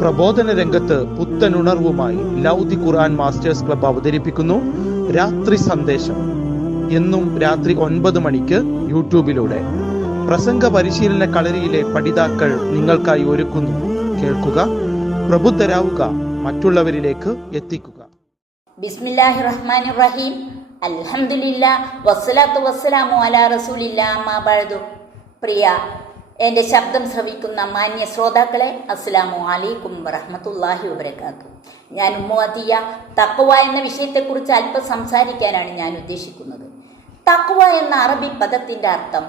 പ്രബോധന രംഗത്ത് പുത്തനുണർവുമായി ലൗദി ഖുർആൻ masters club അവതരിപ്പിക്കുന്നു രാത്രി സന്ദേശം. എന്നും രാത്രി 9 മണിക്ക് യൂട്യൂബിലൂടെ പ്രസംഗ പരിശീലന കളരിയിലെ പഠിതാക്കൾ നിങ്ങൾക്കായി ഒരുക്കുന്നു. കേൾക്കുക, പ്രബുദ്ധരാവുക, മറ്റുള്ളവരിലേക്ക് എത്തിക്കുക. ബിസ്മില്ലാഹിർ റഹ്മാനിർ റഹീം. അൽഹംദുലില്ലാഹ് വസ്സലാത്തു വസ്സലാമു അലാ റസൂലില്ലാഹ് അമ്മാ ബഅദു. പ്രിയ എൻ്റെ ശബ്ദം ശ്രവിക്കുന്ന മാന്യ ശ്രോതാക്കളെ, അസ്സലാമു അലൈക്കും വറഹ്മത്തുള്ളാഹി വബറകാതുഹു. ഞാൻ ഉമ്മു അതിയ തഖ്വ എന്ന വിഷയത്തെക്കുറിച്ച് അല്പം സംസാരിക്കാനാണ് ഞാൻ ഉദ്ദേശിക്കുന്നത്. തഖ്വ എന്ന അറബി പദത്തിന്റെ അർത്ഥം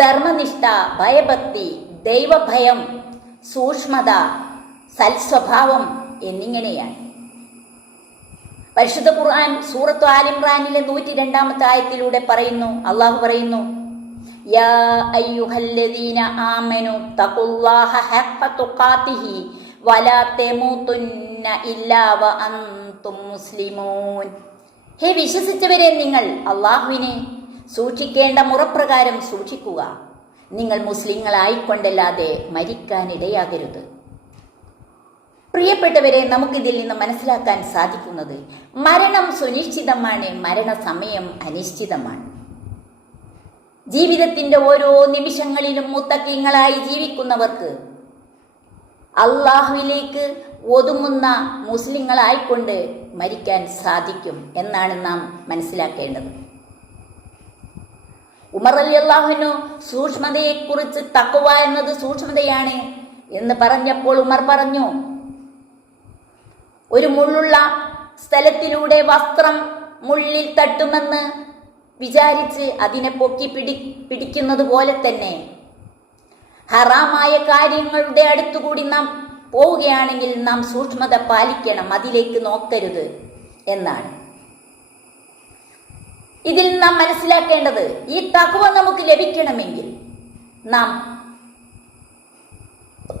ധർമ്മനിഷ്ഠ, ഭയഭക്തി, ദൈവഭയം, സൂക്ഷ്മത, സൽസ്വഭാവം എന്നിങ്ങനെയാണ്. പരിശുദ്ധ ഖുർആൻ സൂറത്തു ആൽ ഇംറാനിലെ 102-ാമത്തെ ആയത്തിലൂടെ പറയുന്നു, അള്ളാഹു പറയുന്നു, യാ അയ്യുഹല്ലദീന ആമനു തഖുല്ലാഹ ഹഖ്ക തുഖാതിഹി വലാ തമൂതുന്ന ഇല്ലാ വഅൻതും മുസ്ലിമൂൻ. ഹേ വിശ്വസിച്ചവരെ, നിങ്ങൾ അള്ളാഹുവിനെ സൂക്ഷിക്കേണ്ട മുറപ്രകാരം സൂക്ഷിക്കുക. നിങ്ങൾ മുസ്ലിങ്ങളായിക്കൊണ്ടല്ലാതെ മരിക്കാനിടയാകരുത്. പ്രിയപ്പെട്ടവരെ, നമുക്കിതിൽ നിന്ന് മനസ്സിലാക്കാൻ സാധിക്കുന്നത് മരണം സുനിശ്ചിതമാണ്, മരണസമയം അനിശ്ചിതമാണ്. ജീവിതത്തിന്റെ ഓരോ നിമിഷങ്ങളിലും മുത്തഖീങ്ങളായി ജീവിക്കുന്നവർക്ക് അള്ളാഹുവിലേക്ക് ഒതുങ്ങുന്ന മുസ്ലിങ്ങളായിക്കൊണ്ട് മരിക്കാൻ സാധിക്കും എന്നാണ് നാം മനസ്സിലാക്കേണ്ടത്. ഉമർ റളിയല്ലാഹു അൻഹു സൂക്ഷ്മതയെക്കുറിച്ച് തഖ്വ എന്നത് സൂക്ഷ്മതയാണ് എന്ന് പറഞ്ഞപ്പോൾ ഉമർ പറഞ്ഞു, ഒരു മുള്ളുള്ള സ്ഥലത്തിലൂടെ വസ്ത്രം മുള്ളിൽ തട്ടുമെന്ന് വിചാരിച്ച് അതിനെ പൊക്കി പിടിക്കുന്നത് പോലെ തന്നെ ഹറാമായ കാര്യങ്ങളുടെ അടുത്തുകൂടി നാം പോവുകയാണെങ്കിൽ നാം സൂക്ഷ്മത പാലിക്കണം, അതിലേക്ക് നോക്കരുത് എന്നാണ് ഇതിൽ നാം മനസ്സിലാക്കേണ്ടത്. ഈ തഖ്വ നമുക്ക് ലഭിക്കണമെങ്കിൽ നാം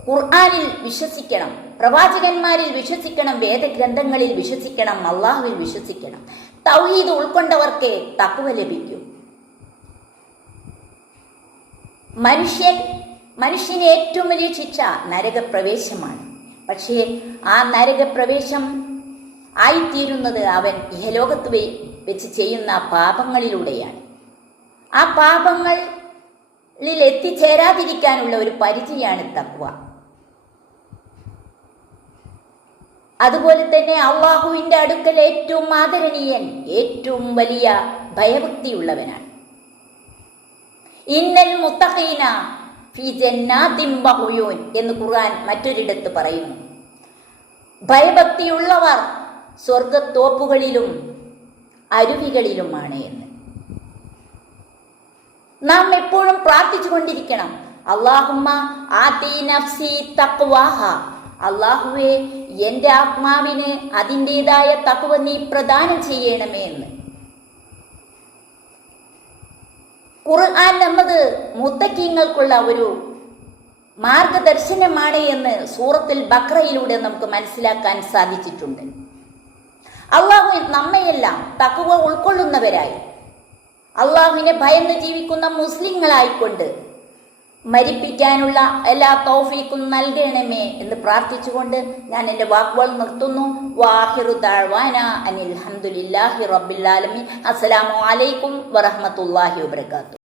ഖുർആനിൽ വിശ്വസിക്കണം, പ്രവാചകന്മാരിൽ വിശ്വസിക്കണം, വേദഗ്രന്ഥങ്ങളിൽ വിശ്വസിക്കണം, അള്ളാഹുവിൽ വിശ്വസിക്കണം. തൗഹീദ് ഉൾക്കൊണ്ടവർക്ക് തഖ്വ ലഭിക്കും. മനുഷ്യന് ഏറ്റവും വലിയ ശിക്ഷ നരകപ്രവേശമാണ്. പക്ഷേ ആ നരകപ്രവേശം ആയിത്തീരുന്നത് അവൻ ഇഹലോകത്ത് വെച്ച് ചെയ്യുന്ന പാപങ്ങളിലൂടെയാണ്. ആ പാപങ്ങളിൽ എത്തിച്ചേരാതിരിക്കാനുള്ള ഒരു പരിചയാണ് തഖ്വ. അതുപോലെ തന്നെ അള്ളാഹുവിന്റെ അടുക്കൽ ഏറ്റവും ആദരണീയൻ, ഏറ്റവും വലിയ ഭയഭക്തിയുള്ളവനാണ്. ഇന്നൽ മുത്തഖീന ഫീ ജന്നാതിൻ വഉയൂൻ എന്ന് ഖുർആൻ മറ്റൊരിടത്ത് പറയുന്നു. ഭയഭക്തിയുള്ളവർ സ്വർഗത്തോപ്പുകളിലും അരുവികളിലുമാണ് എന്ന്. നാം എപ്പോഴും പ്രാർത്ഥിച്ചു കൊണ്ടിരിക്കണം, അല്ലാഹുമ്മ ആതി നഫ്സി തഖ്വാഹ, അള്ളാഹുവേ എൻ്റെ ആത്മാവിന് അതിൻ്റെതായ തഖ്വ നീ പ്രദാനം ചെയ്യണമേ എന്ന്. ഖുർആൻ എന്നത് മുത്തഖീങ്ങൾക്കുള്ള ഒരു മാർഗദർശനമാണ് എന്ന് സൂറത്തുൽ ബഖറയിലൂടെ നമുക്ക് മനസ്സിലാക്കാൻ സാധിച്ചിട്ടുണ്ട്. അള്ളാഹു നമ്മയെല്ലാം തഖ്വ ഉൾക്കൊള്ളുന്നവരായി, അള്ളാഹുവിനെ ഭയന്ന് ജീവിക്കുന്ന മുസ്ലിങ്ങളായിക്കൊണ്ട് മരിപ്പിക്കാനുള്ള എല്ലാ തൗഫീഖും നൽകണമേ എന്ന് പ്രാർത്ഥിച്ചുകൊണ്ട് ഞാൻ എൻ്റെ വാക്കുകൾ നിർത്തുന്നു. വാഹിറു ദഅ്വാന അനിൽ ഹംദുലില്ലാഹി റബ്ബിൽ ആലമീൻ. അസ്സലാമു അലൈക്കും വറഹ്മത്തുള്ളാഹി വബറകാതുഹു.